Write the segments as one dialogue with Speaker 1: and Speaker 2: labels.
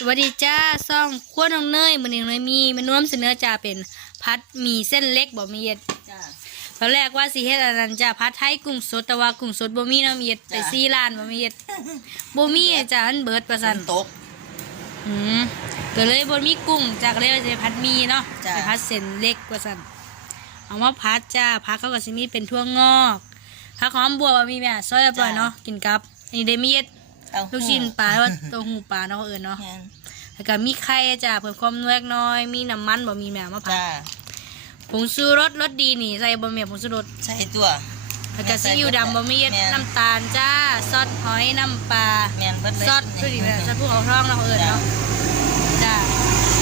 Speaker 1: สวัสดีจ้าซ่องขั้วน้องเนยมือหนึ่งเลยมีมันนวมเสนอจ้าเป็นพัดหมีเส้นเล็กบ่มีเย็ด
Speaker 2: จ้า
Speaker 1: ตอนแรกว่าสิเฮ็ดอันนั้นจ้าพัดไทยกุ้งสดแต่ว่ากุ้งสดบ่มีเนาะมีเย็ดไป
Speaker 2: จ้ะ
Speaker 1: ซี่ร้านบ่มีเย็ดบ่มีจ้ามันเบิดประสัน
Speaker 2: ตก
Speaker 1: อืมก็เลยบ่มีกุ้งจ้าก็เลยว่าจะพัดหมีเนาะ
Speaker 2: จ้ะ
Speaker 1: ไปพัดเส้นเล็กประสันเอามาพัดจ้าพัดเขาก็สิมีเป็นทั่วงอกผักหอมบัวบ่มีแม่ซอยเรียบร้อยเนาะกินกับอันนี้ได้มีเย็ด
Speaker 2: เอา
Speaker 1: ลูกชิ้นปลาหรือว่าเต้าหู้ปลาเนาะเขาเอิ้นเนาะ
Speaker 2: แม่น
Speaker 1: แล้วก็มีไข่จ้ะเพิ่มความนัวเล็กน้อย มีน้ำมันบ่มีแม่มาผัด
Speaker 2: จ้า
Speaker 1: ผงชูรสรสดีนี่ใส่บ่แม่ผงชูรส
Speaker 2: ใส่ตัว
Speaker 1: แล้วก็ซีอิ๊วดำบ่มี
Speaker 2: แม่น
Speaker 1: น้ำตาลจ้าซอสหอยน้ำปลา
Speaker 2: แม่นเบิดเลย
Speaker 1: ซอสด้วยดิแม่ซอสภูเขาทองเนาะเขาเอิ้นเนาะจ้า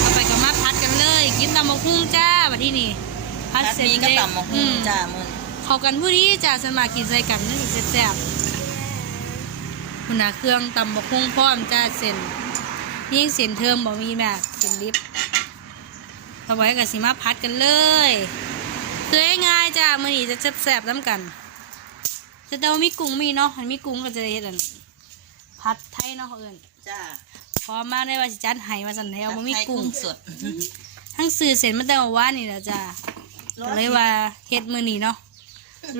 Speaker 1: เอาไปก็มาพัดกันเลยกินตำบักหุ่งจ้าบัดที่นี่พั
Speaker 2: พั
Speaker 1: ด
Speaker 2: ด
Speaker 1: เสร็จ
Speaker 2: มีกับ
Speaker 1: เล็ก
Speaker 2: ตำหมก
Speaker 1: อื
Speaker 2: หุ่ง
Speaker 1: ม
Speaker 2: จ้ามื้อ
Speaker 1: เข้ากันผู้ดีจ้าสวนมากกินใส่กันนั่นสิแซ่บๆ คุณน่ะเครื่องตำบักหุ่งพร้อมจ้าเส้นนี่ยังเส้นเทิมบ่มีแม่เส้นลิฟต่อไปกับสิมาพัดกันเลยคือง่ายๆจ้ามื่อนี้จะแซ่บๆน้ำกัน จะเดามีกุ้งมีเนาะมันมีกุ้งก็จะได้เห็ดอันพัดไทยเนาะเขาเอิญ
Speaker 2: จ้า
Speaker 1: พอมาได้ว่าสิจัดไห้มาสันแถวบ่มีกุ้ง
Speaker 2: สด
Speaker 1: ทั้งสื่อเสร็จมาแต่ว่าว่านนี่แหละจ้าก็เลยว่าเฮ็ดมือนี้เนาะ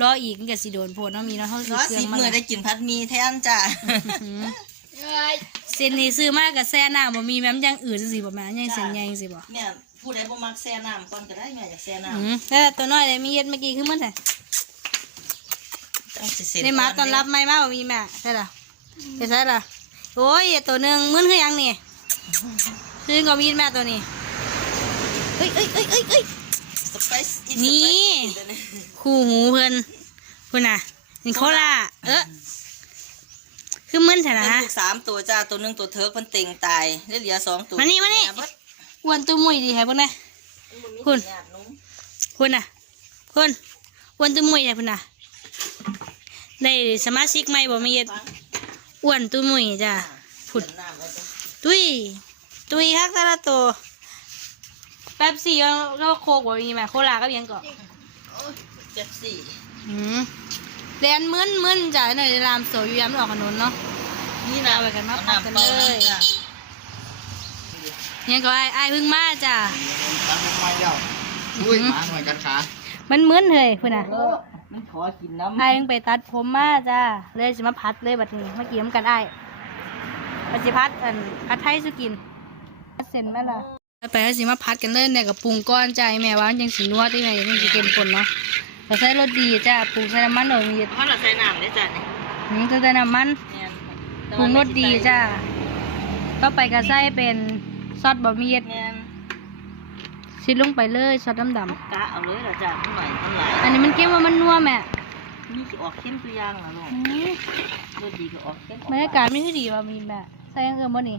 Speaker 1: รออีกมันก็สิโดนโพดเนาะมีเนาะเขาสิ
Speaker 2: ร้อย
Speaker 1: เครื่อ
Speaker 2: สิ
Speaker 1: ง
Speaker 2: บ
Speaker 1: มา
Speaker 2: มื้อ
Speaker 1: แล้ว
Speaker 2: ได้กินพัดมีแทนจ้า
Speaker 1: อืมเส้นนี้ซื้อมากกับแซ่น้ำบ่มีแม่มนยังอื่นจังซี่บ่แม่นยังเส้นใหญ่จังซี่บ่
Speaker 2: แม่ผู้ใดบ่มักแช่น้ำก่อนก็ได้แม่อยากแช่น้
Speaker 1: อืมแต่ตัวน้อยเลยมีเฮ็ดเมื่อกี้คือมันไงำ
Speaker 2: ต้องสิเสร็จ
Speaker 1: ในหมาตอนรับไม่มาบ่มีแม่ใช่ล่ะใช่ใช่ล่ะโอ้ยตัวหนึ่งมึนคือหยังนี่คือก็มีแม่ตัวนี้เอ้ยเอ้ยเอ้ยเอ้ยเอ้ย
Speaker 2: สไปซ์
Speaker 1: นี่ คู่หูเพิ่นคุณน่ะนี่โคล่าเออคือมึนแท้
Speaker 2: นะ
Speaker 1: นะ
Speaker 2: ลูกสามตัวจ้าตัวหนึงตัวเทิร์กมันเต็งตายได้เหลือสองตัว
Speaker 1: มานี่มานี่
Speaker 2: แเบิด
Speaker 1: อ้วนตุ้มมุยดีให้พวกนี้คุณ
Speaker 2: ญาตินุ่ม
Speaker 1: คุณน่ะคุณอ้วนตุ้มมุยให้พุ่นน่ะได้สมาชิกใหม่บ่มีเฮ็ด
Speaker 2: ฟัง
Speaker 1: อ้วนตุ้มมุยจ้ะ
Speaker 2: ขุดน้ำไว้จ้ะ
Speaker 1: ตุยตุยฮักแต่ละตัวแป๊บซี่ก็โคกว่ามีไหมโคลาก็ยังก่อน
Speaker 2: เจ็บสี่
Speaker 1: อืมเรียนมึนมึนจ่ายหน่อยรามโสอยู่ย้ำออกขนุนเนาะ
Speaker 2: นี่
Speaker 1: เอาไปกันมาพักกันเลย
Speaker 2: จ้ะ
Speaker 1: ยังก็ไอ้ไอ้ายเพึ่งมาจ้ะ
Speaker 3: ตั้งไม่เดียวอุ้ยหมาหน่วยกันขา
Speaker 1: มันมึนเลยคุณน่ะ
Speaker 2: มันขอกินน้ำ
Speaker 1: ไอ้ายเพิ่งไปตัดผมมาจ้ะเลยจะมาพัดเลยบัดนี้มากินน้ำกันไอ้ายปัจจิพัดอันพัดไทยสุกินเสร็จไหมล่ะไปแล้วสิมาพัดกันเลยเนี่ยกับปรุงก้อนจ้ะไอ้แม่ว่ามันยังสีนัวที่ไหนยังสีเค็มข้นเนาะ แต่ใส่รสดีจ้ะปรุงใส่น้ำมันหน่อยมี
Speaker 2: เพราะเราใส่น้ำได้จ้ะนี่
Speaker 1: หืมจะใส่น้ำมัน
Speaker 2: แม่น
Speaker 1: ปรุงรสดีจ้ะก็ไปกระใส่เป็นซอสบะหมี่
Speaker 2: แม่น
Speaker 1: ชิดลงไปเลยซอสดำด
Speaker 2: กะเอาเลยเหรอจ้ะมันหน่อยมันหลายำ
Speaker 1: อันนี้มันเค็มว่ามันนัวแม่
Speaker 2: นี่สิออกเข้มตัวอย่างเหรอลูก
Speaker 1: หืม
Speaker 2: รสดีก็ออกเข้ม
Speaker 1: บรรยากาศไม่ค่อยดีว่ะมีแม่ใส่อยังเงินบ่นี่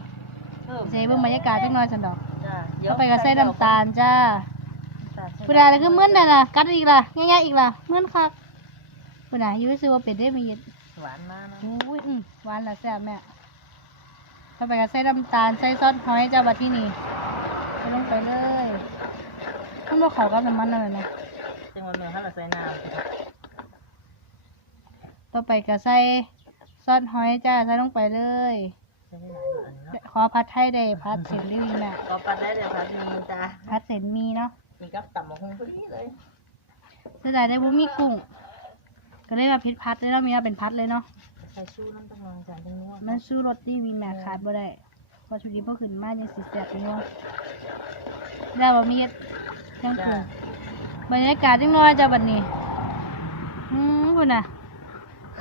Speaker 2: เพิ่ม
Speaker 1: ใส่เบิ่งบรรยากาศจักหน่อยสันดอก
Speaker 2: จ้ะ
Speaker 1: ก็ไปกระใส่น้ำตาลจ้า ผู้ใดอะไรคือเมื่อนน่ะล่ะกัดอีกล่ะง่ายๆอีกล่ะเมื่อนคักผู้ใดอยูซื้อว่าเป็ดได้มีด
Speaker 2: หวานมากนะ
Speaker 1: อุ้ยอืมหวานละแซ่บแม่ก็ไปกระใส่น้ำตาลใส่ซอสหอยจ้าบัดที่นี่ใส่ลงไปเลยมันบ่เข้ากับน้ำมันนั่นแหละนะ
Speaker 2: จังหวะเมื่อถ้าเราใส่น้
Speaker 1: ต่อไปก็ใส่ซอสหอยจ้าใส่ลงไปเลยำ
Speaker 2: ใส่ไม่หลายอันเนาะ
Speaker 1: ขอพัดไทยได้พัดเส้นได้ดีแม่
Speaker 2: ก็ปัดได้เลยครับมีจ้ะ
Speaker 1: พัดเส้นมีเนาะ
Speaker 2: มีกับต่ำมะฮุงพอดีเลย
Speaker 1: เสียดายได้บ่มีกุ้ง ก็เลยมาพิดพัดเลยเนาะมีมาเป็นพัดเลยเนาะ
Speaker 2: ใส่ชูน้ำตาลจานจังนัว
Speaker 1: มันสู้รสดีมีแม่ขาดบ่ได้วัตถุดิบบ่ขึ้นมายังสิแซ่บอยู่เนาะแล้วบ่มีเฮ็ดจัง
Speaker 2: จ้ะ
Speaker 1: คือบรรยากาศจังน้อยจ้ะบัดนี้อืมพุ่นน่ะ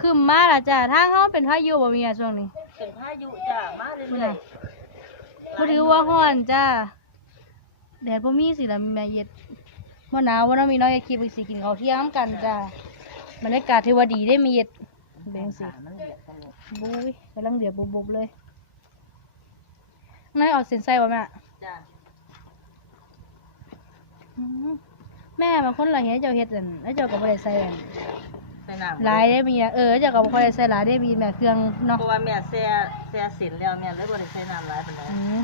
Speaker 1: ขึ้นมาและจ้ะทางเฮาเป็นพายุบ่มีอะช่วงนี้
Speaker 2: เป็นพายุจ้ะมาเรื่
Speaker 1: พุ่น
Speaker 2: อย
Speaker 1: น่ะบ่ถือว่าร้อนจ้า แดดบ่มีสิล่ะแม่เย็ดบ่หนาวบ่เนาะมีน้อยคิดว่าสิกินข้าวเที่ยงนำกันจ้าบรรยากาศถือว่าดีได้มีเย็ดแบ่งสิ
Speaker 2: ๆมันเดือดกันเลย
Speaker 1: บุ้ยกำลังเดือดบุบๆเลยน้อยเอาเส้นใส่บ่แม่
Speaker 2: จ้ะ
Speaker 1: อืมแม่บางคนเราเห็นเจ้าเฮ็ดอันแล้วเจ้าก็บ่ได้ใส่อัน
Speaker 2: ใส่น้ำ
Speaker 1: หลายได้มีอะเออเจ้าก็บ่ค่อยได้ใส่หลายได้มีแม่เครื่องเนาะ
Speaker 2: เพราะว่าแม่แซ่แซ่สินแล้วแม่เลยบ่ได้ใส่น้ำหลายปานใด
Speaker 1: อืม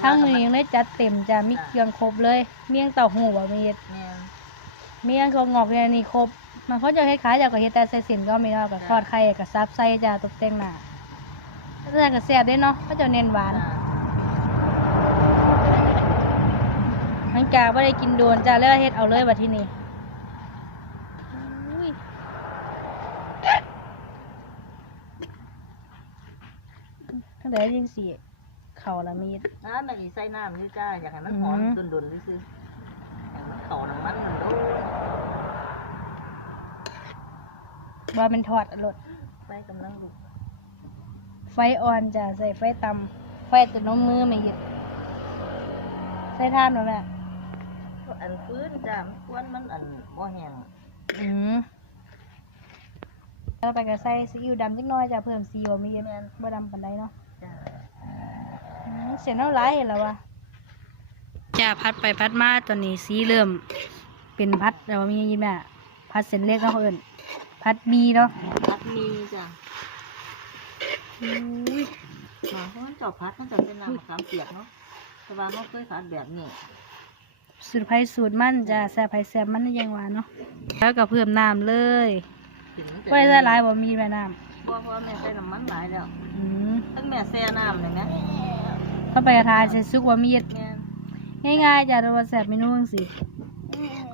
Speaker 1: ทั้งนี้ยังได้จัดเต็มจ้ะมีเครื่องครบเลย เมี่ยงเต้าหู้บ่มีเฮ็ด
Speaker 2: แม่น
Speaker 1: เมี่ยงถั่วงอกเนี่ยนี่ครบบางคนเจ้าเฮ็ดขายเจ้าก็เฮ็ดแต่ใส่เส้นก็มีเนาะก็ทอดไข่ก็ซับใส่จ้ะตกแต่งหน้าแล้วแต่ก็แซ่บเด้เนาะเขาเจ้าเน้นหวาน
Speaker 2: จ้ะ
Speaker 1: กาไม่ได้กินโดนจ้าแล้วเฮ็ดเอาเลยบัดที่นี่อุ้ยทั้งแต่ยังสี เข่าละมีด
Speaker 2: น้ำมันอีใส่น้ำนี่จ้าอยากให้มันหอม
Speaker 1: อืม
Speaker 2: ดุนๆซื่อๆให้มันเข้าน้ำมันมันโดน
Speaker 1: ว่ามันทอดอรด
Speaker 2: ไฟกำลังลุก
Speaker 1: ไฟอ่อนจ้ะใส่ไฟต่ำไฟแต่น้มมือไม่หยิบใส่ท่านมาแม่
Speaker 2: อันฟื้นจ้ามันควนมันอันบ่แห้ง
Speaker 1: อืมแล้วไปก็ใส่ซีอิ๊วดำจักหน้อยจ้ะเพิ่มซีอิ๊วมีเยอะบ่ดำปานใดเนาะ
Speaker 2: จ้า
Speaker 1: อืม เสียน้ำลายแล้ววะจ้าพัดไปพัดมาตอนนี้สีเริ่ม เป็นพัดแล้วมียินแม่พัดเส้นเล็กเนาะเอิญพัดมีเนาะ
Speaker 2: พัดมีจ้า
Speaker 1: อุ้ย
Speaker 2: เพราะมันเจาะพัดมันจะเป็นน้ำมะขามเปียกเนาะแต่ว่าเราเคยพัดแบบนี้
Speaker 1: สูตรไผ่สูตรมันจ้ะแซ่บไผ่แซ่บมันยังหวานเนาะแล้วก็เพิ่มน้ำเลย
Speaker 2: ถึงมันจะ
Speaker 1: ไว้ใส่หลายบ่มีแม่น้
Speaker 2: บ่บ่แม่ใส่น้ำมันหลายแล้วำ
Speaker 1: อืม
Speaker 2: ตั้งแม่แช่น้ำเลยนะ
Speaker 1: เข้าไปกระทาใส่ซุกว่ามีด
Speaker 2: แม่
Speaker 1: ง่ายๆจ้ะแต่ว่าแซ่บเมนูจังสิ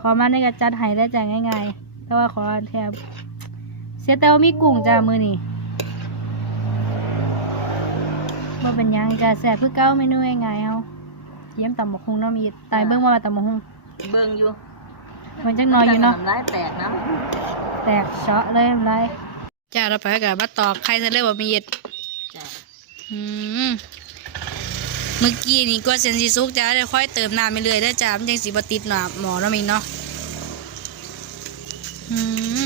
Speaker 1: ขอมาในกระจัดให้ได้จ้ะง่ายๆ แต่ว่าขอแทบเสียแต่ว่ามีกุ้งจ้ะมือนี่ว่าเป็นหยังจ้ะแซ่บคือเก้าเมนูง่ายๆเอาเยี่ยมตำบักฮุงเนาะมีดตายเบิ่งว่ามาตำบักฮุง
Speaker 2: เบิ่งอยู่
Speaker 1: มันจังน้อยอยู่เนาะำ
Speaker 2: ลายแตกน้
Speaker 1: แตกเชาะเลยทำไรจ้าเราไปกับมาตอกไข่ทะเลบะมีดำ
Speaker 2: จ้า
Speaker 1: อืม เมื่อกี้นี่ก็เซนซีซุกจ้าเดี๋ยวค่อยเติมน้ำไปเรื่อยได้จ้ามันยังสีบติดหนาหมอแล้วมีเนาะอื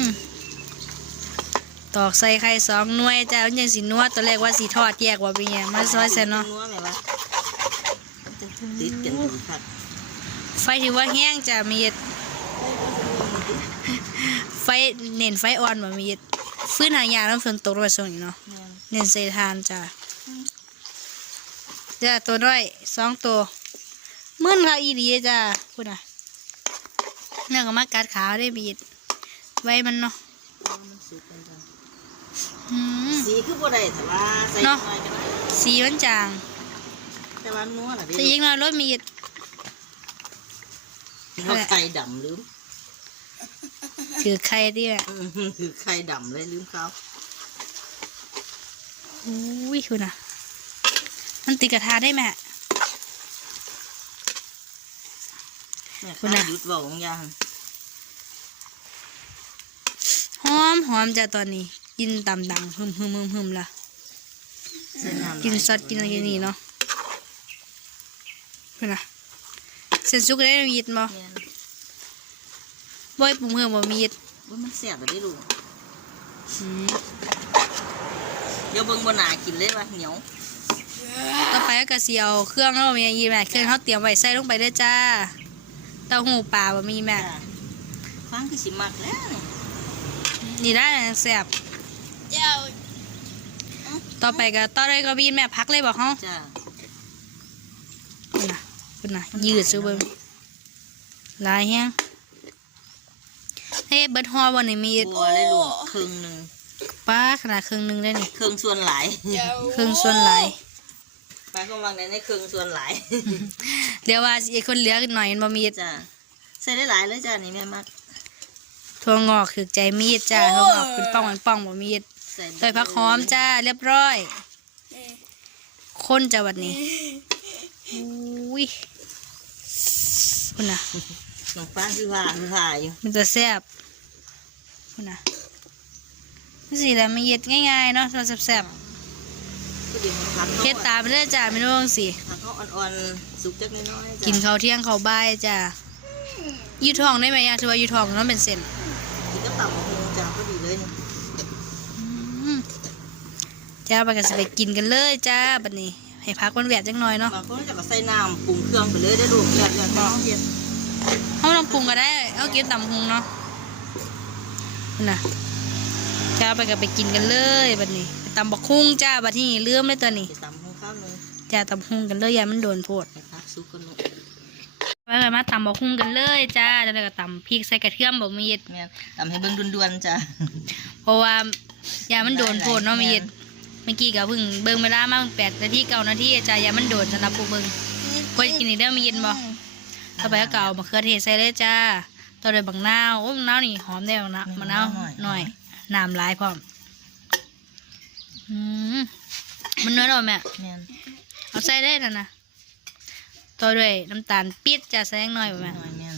Speaker 1: มตอกใส่ไข่สองหน่วยจ้ามันยังสีนัวตอนแรกว่าสีทอดแยกว่าเป็นไงมาซอยใส่เนาะ
Speaker 2: นัวแม่วะมันจะติดกันคับ
Speaker 1: ไฟถือว่าแห้งจ้ามีดไฟเน้นไฟอ่อนแบบมีดฟื้นหายาแล้วฝนตกลงไปส่งอีกเนาะ
Speaker 2: แม่น
Speaker 1: เน้นใส่ทานจ้ะ จ้าตัวน้อยสองตัวมื่นค่ะอีดีจ้าพูดนะเนื่องกับมากัดขาวได้บีด ไว้มันเนาะ
Speaker 2: เอามันสุกกันจ้ะ
Speaker 1: อืม
Speaker 2: สีคือบ่ได้แต่ว่าใส่
Speaker 1: เนาะ
Speaker 2: น้อยก็ได้
Speaker 1: สีมันจาง
Speaker 2: แต่ว่านัวน่ะ
Speaker 1: แต่ยิงน้อยรถมีด
Speaker 2: เราไข่ดำลืม
Speaker 1: ถือไข่ดิแม่
Speaker 2: อืมคือไข่ดำเลยลืมเขา
Speaker 1: อุ้ยคุณนะ มันติดกระทะได้แม่
Speaker 2: แม่
Speaker 1: คุณ
Speaker 2: ข้า
Speaker 1: น่ะ
Speaker 2: หยุดเบาของยาง
Speaker 1: หอมหอมจ้ะตอนนี้ กินตำดังหึมหึมหึมหึมละ
Speaker 2: ใส่น้ำ
Speaker 1: กินซอสกินอะไรกินนี่เนาะคุณนะเส้นซุกได้มีดบ่
Speaker 2: แม่น
Speaker 1: บ่อยปรุงเพิ่มบ่มีด
Speaker 2: ว่ามันแซ่บแต่ได้ลูก
Speaker 1: อืม
Speaker 2: เดี๋ยวเบิ่งบ่น่ากินเลยว่ะเหนียว
Speaker 1: ต่อไปก็สิเอาเครื่องแล้วบ่มีอีแม่เครื่องเขาเตรียมไว้ใส่ลงไปเด้อจ้าเต้าหู้ปลาบ่มีแม่
Speaker 2: จ้ะฟังคือสิมักแล้ว นี่
Speaker 1: นี่ได้แซ่บต่อไปก็ต่อได้ก็บีแม่พักเลยบอกเฮา
Speaker 2: จ้า
Speaker 1: คุณน่ะคุณน่ะยืดซูเบิ่งหลายแฮงเฮ้ยเบิดฮอบ่นี่มี
Speaker 2: บัวเลยลูกครึ่งหนึง
Speaker 1: ปลาขนาดครึ่งหนึงได้นี่
Speaker 2: ครึ่งส่วนหลาย
Speaker 1: ครึ่งส่วนหลาย
Speaker 2: หมายความว่าในในครึ่งส่วนหลาย
Speaker 1: เดี๋ยวว่าสิไอ้คนเหลือหน่อยมันบ่มี
Speaker 2: จ้าใส่ได้หลายเลยจ้านี่แม่มัก
Speaker 1: ถั่วงอกคือใจมีดจ้าถั่วงอกเป็นป้องเป็นป้องบ่มีด
Speaker 2: ใส่
Speaker 1: ใส่ผักหอมจ้าเรียบร้อยคนจ้าวันนี้อุ้ยคุณน่ะ
Speaker 2: น้องฟ้าคือว่าคือว่าอยู่
Speaker 1: มันจะแซ่บคุณน่ะนี่สิแหละมันเย็ดง่ายๆเนาะเราแซ่บ
Speaker 2: ก็เดี๋ยวมันพัก
Speaker 1: ๆ
Speaker 2: เขา
Speaker 1: เฮ็ดตามไปเลยจ้าไม่ต้องสิ
Speaker 2: พักเขาอ่อนๆ สุกจักน้อยๆจ้ะ
Speaker 1: กินข้าวเที่ยงข้าวบ่ายจ้าอยูทองได้ไหมอะถือว่าอยูทองเนาะเป็นเส้น
Speaker 2: กินก็ต่ำกว่าจ้าก็ดีเลยนี่
Speaker 1: อืมจ้าไปกันสิไปกินกันเลยจ้าบัดนี้ ให้พักวันแหวดจังหน่อยเนาะ
Speaker 2: บางคนก็ใส่น้ำปรุงเครื่องไปเลยได้อลูกเลือดเลือดน้องเย็น
Speaker 1: เขาลองปรุงก็ได้เอากินตำหุงเนาะนั่นน่ะจ้าไปกันไปกินกันเลยบัดนี้ไป ตำบักคุ้งจ้าบัดที่นี่เลื่อมเลยตัวนี้
Speaker 2: ไปตำของข้าวหนึง
Speaker 1: จ้าตำหุงกันเลยอย่ามันโดนโพด
Speaker 2: ให้พักสุกกันลูก
Speaker 1: ไปกันมาตำบักคุ้งกันเลยจ้าแล้วก็ตำพริกใส่กระเทียมบ่มีด
Speaker 2: แม่นตำให้เบิ่งด่วนๆจ้ะ
Speaker 1: เพราะว่าอย่ามันโดนโพดเนาะมีดเมื่อกี้ก็เพิ่งเบิ่งเวลามาแปดนาทีเก้านาทีจ้าอย่ามันโดนสำหรับผู้เบิ่งกดกินนี่เด้อมีดบ่ต่อไปก็เอามะเขือเทศใส่เลยจ้าต่อด้วยบักนาวโอ้บักนาวนี่หอมได้บักนาวมะนาวหน่อยน้ำลายพร้อมอื มมันน้อยหรอแม่
Speaker 2: แม่น
Speaker 1: เอาใส่ได้นะนะต่อด้วยน้ำตาลปี๊ดจะใส่ยังน้อยบ่แม่
Speaker 2: หน่อยแม่น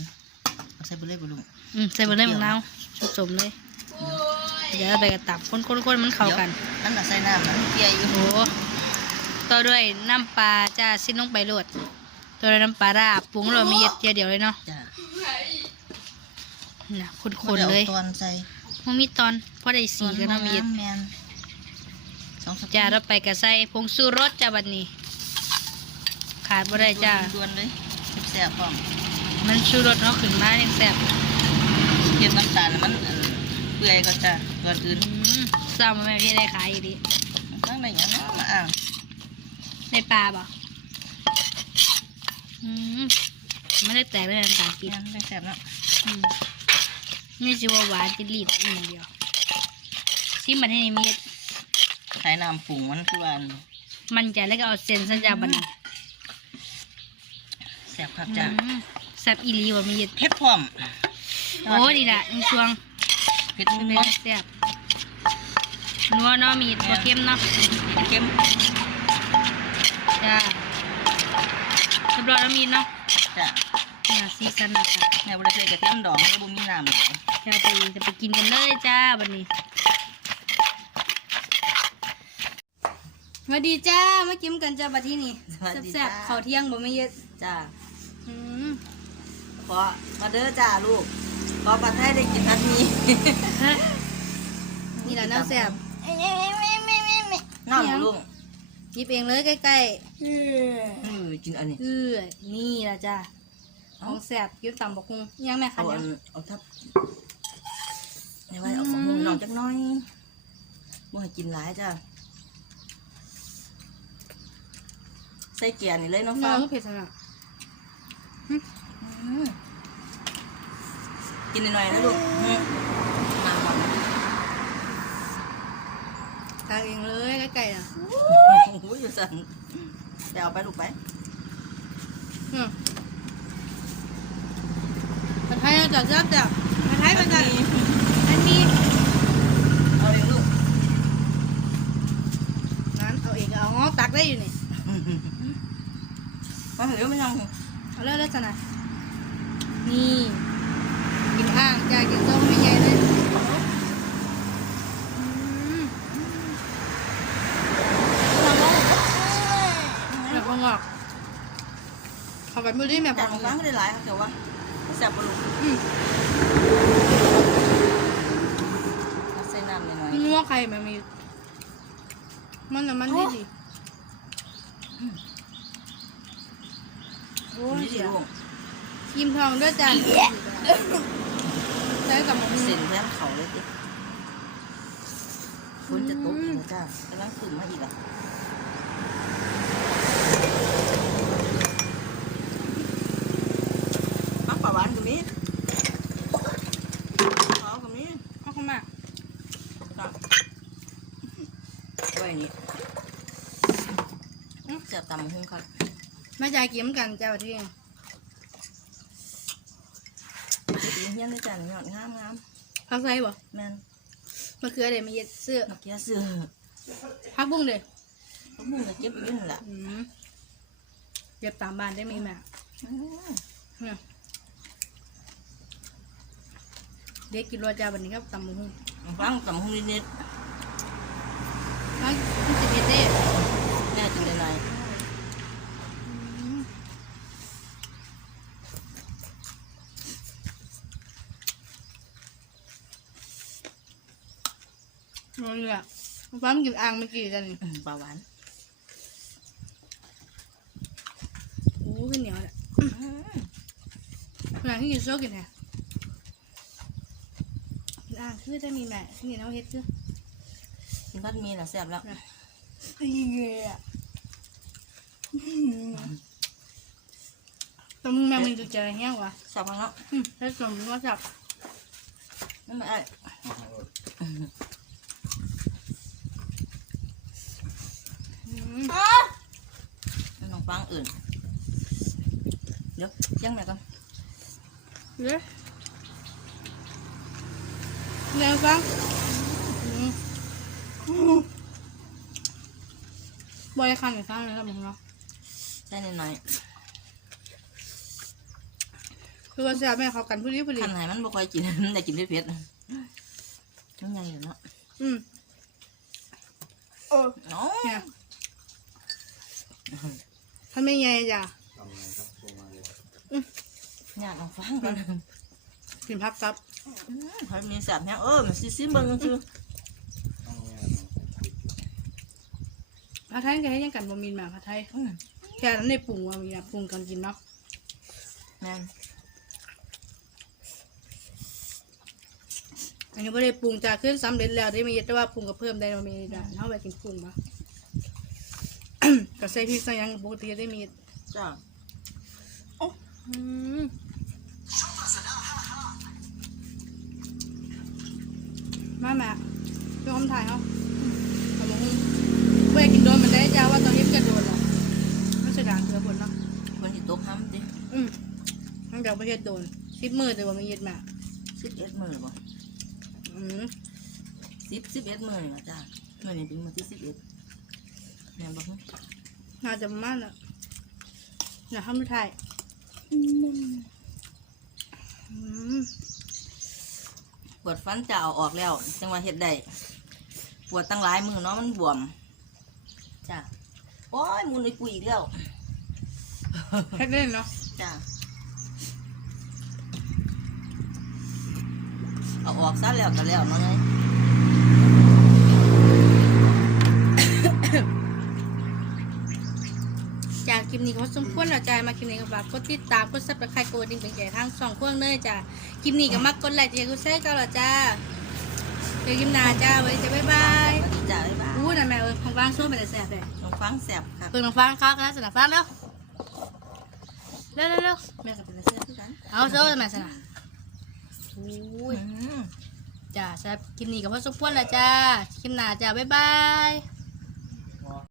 Speaker 2: เอาใส่ไปเลยบ่ลุง
Speaker 1: อืมใส่ไปเลยมะนาวสมๆเลยเดี๋ยวเราไปกระตับคนๆๆมันเข้ากัน
Speaker 2: นั่นน่ะใส่น้ำมันเปียอยู่
Speaker 1: โอ้โหต่อด้วยน้ำปลาจ้าสิ้นลงไปโลดต่อด้วยน้ำปลาราปรุงเรามีเย็ดเดียวเดียวเลยเนาะ
Speaker 2: จ้า
Speaker 1: นะคนๆเลย
Speaker 2: ตอนใส่
Speaker 1: มันมีตอนพอได้สีกันเนาะมีเย็ด
Speaker 2: แม่น สองส
Speaker 1: จ้าเราไปกระใส่ผงชูรสจ้าบัดนี้ ขาดบ่ได้จ้า
Speaker 2: ด่วนๆเลยแซ่บๆพร้อม
Speaker 1: มันชูรสเนาะขึ้นมาเนี่ยแซ่บ
Speaker 2: เก็บน้ำตาลมันอันเปื่อยก็จ้าก่อนอื่น
Speaker 1: อืมซ้ำมาแม่พี่ได้ขายอยู่ดิ
Speaker 2: ตั้งได้หยังเนาะมาอ่าง
Speaker 1: ในปลาบ่อืมไม่ได้แตกเลยน้ำตาลปี๊ด
Speaker 2: แม่นได้แซ่บเนาะ
Speaker 1: อืมนี่สิว่าหวานจะรีบอีกอย่างเดียวชิมมันให้นี่มี
Speaker 2: ใช้น้ำปรุงมันคือว่าอัน
Speaker 1: มันใจแล้วก็เอาเส้นสัญญาบัดน
Speaker 2: แซ่บครับจ้า
Speaker 1: อืมแซ่บอีหลีว่ามี
Speaker 2: เผ็ดพร้อม
Speaker 1: โอ้ดีละนี่ช่วง
Speaker 2: เผ็ด
Speaker 1: เป็น
Speaker 2: นั
Speaker 1: ไง
Speaker 2: ว
Speaker 1: แซ่บนัวเนาะมีบ่เค็มเนาะ
Speaker 2: เค็ม
Speaker 1: จ้าเรียบร้อยแล้วมีเนาะ
Speaker 2: จ้า
Speaker 1: เนี่ยซีซันนะคะ
Speaker 2: แม่บ่ได้ใส่กระเทียมดองแล้วบ่มีน้ำหลาย
Speaker 1: จะไปจะไปกินกันเลยจ้าบัดนี้ มาดีจ้ามากินกันจ้าบัดที่นี่แซ่บๆข้าวเที่ยงบ่ไม่เยอะ
Speaker 2: จ้า
Speaker 1: อืม
Speaker 2: ขอมาเด้อจ้าลูกขอปัดให้ได้กินทัดนี้
Speaker 1: ฮะนี่แหละน้ำแซ่บ
Speaker 2: น้ำบ่ลุง
Speaker 1: หยิบเองเลยใกล้
Speaker 2: เออกินอันนี้
Speaker 1: ๆเออนี่ละจ้าของแซ่บกินตำบักฮุงยังแม่คะ
Speaker 2: เอา
Speaker 1: ยั
Speaker 2: อั
Speaker 1: ง
Speaker 2: นเอาทับเอาไว้เอาของหมูน้องจักหน้อยบ่ให้กินหลายจ้า ส่เกียร์นี่เลยน้อง
Speaker 1: น้
Speaker 2: ฟ้า
Speaker 1: องเผ็ดสนะ
Speaker 2: อืมกินหน่อยๆนะลูกอืมมาหมด
Speaker 1: ตักเองเลยใกล้ๆนะ
Speaker 2: โอ้โหอยู่สั่นเดี๋ยวเอาไปลูกไป
Speaker 1: อืมผัดไทยเราจะแซ่บจ้ะผัดไทยมันจะอันนี้
Speaker 2: เอาเองลูก
Speaker 1: นั้นเอาเองก็เอางอตักได้อยู่นี่
Speaker 2: มาเดี๋ยวมันยัง
Speaker 1: เอาเลยเลยสนะนี่กินอ่างจ้ากกินส้มไม่ใหญ่เลยอืมแบบงอกเขากันมือดีแม่
Speaker 2: จา
Speaker 1: ปั
Speaker 2: น
Speaker 1: ง
Speaker 2: ของฟ้าไม่ได้หลายครับเดี๋ยวว่าแซ่บปลูก
Speaker 1: อืม
Speaker 2: ใส่น้ำหน่อย
Speaker 1: มันงอกไข่มันมีมันน่ะมันดีดีโอ้
Speaker 2: ๆ
Speaker 1: ย
Speaker 2: นี่สิ
Speaker 1: เสีย
Speaker 2: ลูก
Speaker 1: กิมทองด้วยจานใช้กับหมู
Speaker 2: เส้นแทนเขาเลยติฝนจะตกอีกแล้วจ้ากำลังขึ้นมาอีกอะมักปลาหวานตรงนี้ขาวตรงนี้
Speaker 1: เอาเข้ามา
Speaker 2: จ้ะไว้นี่เสียบตำหุ้งครับ
Speaker 1: แม่จ่ายเกี่ยมกันเจ้าที่
Speaker 2: ดีเฮียนด้วยจ้ะยอดงามงาม
Speaker 1: พักใส่บ่
Speaker 2: แม่น
Speaker 1: มะเขือเดี๋ยวมาเย็ดเสื้อ
Speaker 2: เมื่อกี้ซื้อ
Speaker 1: พักบุ้งเดี๋ยว
Speaker 2: ลูกบุ้งก็เก็บอยู่นั่นแหละ
Speaker 1: อืมเก็บตามบ้านได้ไหมแม่
Speaker 2: อืม
Speaker 1: เนี่ยเด็กกินรสจ้าวันนี้ครับตำหมูหุ้ง
Speaker 2: ฟังตำหุ้งนิด
Speaker 1: พักมันสิบเอ็ดเด้
Speaker 2: ๆแน่กินได้หน่อย
Speaker 1: รส เลยอะฟ้ามันกินอ่างเมื่อกี้กันนี่
Speaker 2: อืมปลาหวาน
Speaker 1: โอ้ขึ้นเหนียวเนี่ย
Speaker 2: อืม
Speaker 1: หลังที่กินโซ่กินแท้กินอ่างคือจะมีแม่นี่น้ำเฮ็ดคือ
Speaker 2: กินพัดมีน่ะแซ่บแล้ว
Speaker 1: ไอ้เงี้ยตำมึงแม่มึงจะเจอแห้งวะ
Speaker 2: แซ่บมากเนาะ
Speaker 1: อืมแล้วสมมติว่าจับ
Speaker 2: นั่นไม่ไอ้อืม
Speaker 1: อืม
Speaker 2: นั่นน้อง ฟังอื่น เดี๋ยวเชียงแม่ก่อน
Speaker 1: เด้อแนวฟังอืมบอยคันหรือฟังเลยครับมึงเนาะ
Speaker 2: ใส่หน่อย
Speaker 1: คือว่าแซ่บแม่เขากันผู้ดีผู้
Speaker 2: ๆ
Speaker 1: ดี
Speaker 2: คันไหนมันบ่ค่อยกินมันได้กินเผ็ดๆทั้งไงอยู่เนาะ
Speaker 1: อืมเออ
Speaker 2: เนาะ
Speaker 1: เนี่ยถ้าไม่ไงจ้ะ
Speaker 3: ทำไงครับโทรมาเลย
Speaker 2: อยากเอาฟังก่อน
Speaker 1: กินพักครับ
Speaker 2: อืมเขามีแสบแฮงเออมันซิซิเบิ่งคือ
Speaker 3: ต้องไง
Speaker 1: ผัดไทยแกให้ยังกันบะมินมาผัดไทย
Speaker 2: อืม
Speaker 1: แค่นั้นในปรุงว่ามีปรุงกันกินเนาะ
Speaker 2: แม่น
Speaker 1: อันนี้ไม่ได้ปรุงจากขึ้นสำเร็จแล้วได้มีแต่ว่าปรุงกับเพิ่มได้บะมีได้เท่าแบบกินปรุงมา ก็ใส่พริกใส่หยังปกติได้มี
Speaker 2: จ้า
Speaker 1: อืมมาแม่พี่คำถ่ายเขาทำมาหุ้งเว้ยกินโดนมันได้จ้าว่าตอนนี้มันจะโดนหรอไม่ใช่ด่างเกลือผลเนาะ
Speaker 2: คนที่ตกห้ำติ
Speaker 1: อืมทั้งจากประเทศโดนซิดมือแต่ว่าไม่เย็ดมา
Speaker 2: สิบเอ็ดมือบ่
Speaker 1: อืม
Speaker 2: สิบสิบเอ็ดมือนี่ล่ะจ้ามือนี่เป็นมือที่สิบเอ็ดแม่นบ่ฮึ
Speaker 1: น่าจะประมาณน่ะน่ะทำไม่ถ่ายอืม
Speaker 2: ปวดฟันจะเอาออกแล้ว จังว่าเฮ็ดได้ปวดตั้งหลายมือเนาะมันบวมจ้าโอ้ยมูนไอ้ปุ๋ยอีกแล้ว
Speaker 1: เฮ็ดเล่นเนาะ
Speaker 2: จ้าเอาออกซะแล้วก็แล้วเนาะไง
Speaker 1: จากคลิปนี้ เขาสมควรแล้วจ้ามาคลิปนี้ก็ฝากกดติดตามกดซับสไครต์กดดิ่งเป็นใจทางสองพวงเลยจ้าคลิปนี้ก็มักกดไลค์จะกูแซ่ก็แล้วจ้าเจอคลิปหน้าจ้าไว้จะบ๊ายบาย
Speaker 2: สวัสดีจ้าบ๊ายบาย
Speaker 1: อู้น่ะแม่เออของบ้านสู้เป็นแต่แซ่บเลย
Speaker 2: น้องฟังแสบครับ
Speaker 1: เปิดน้องฟังครับคณะสนับฟังแล้วเร็วเร็วเร็ว
Speaker 2: แม่ก็เป็นเสื้อคือกัน
Speaker 1: เอาโซ่แม่สนับอุ้ย
Speaker 2: อืม
Speaker 1: จ้าสำหรับคลิปนี้ก็พอสมควรแล้วจ้าคลิปหน้าจ้าบ๊ายบาย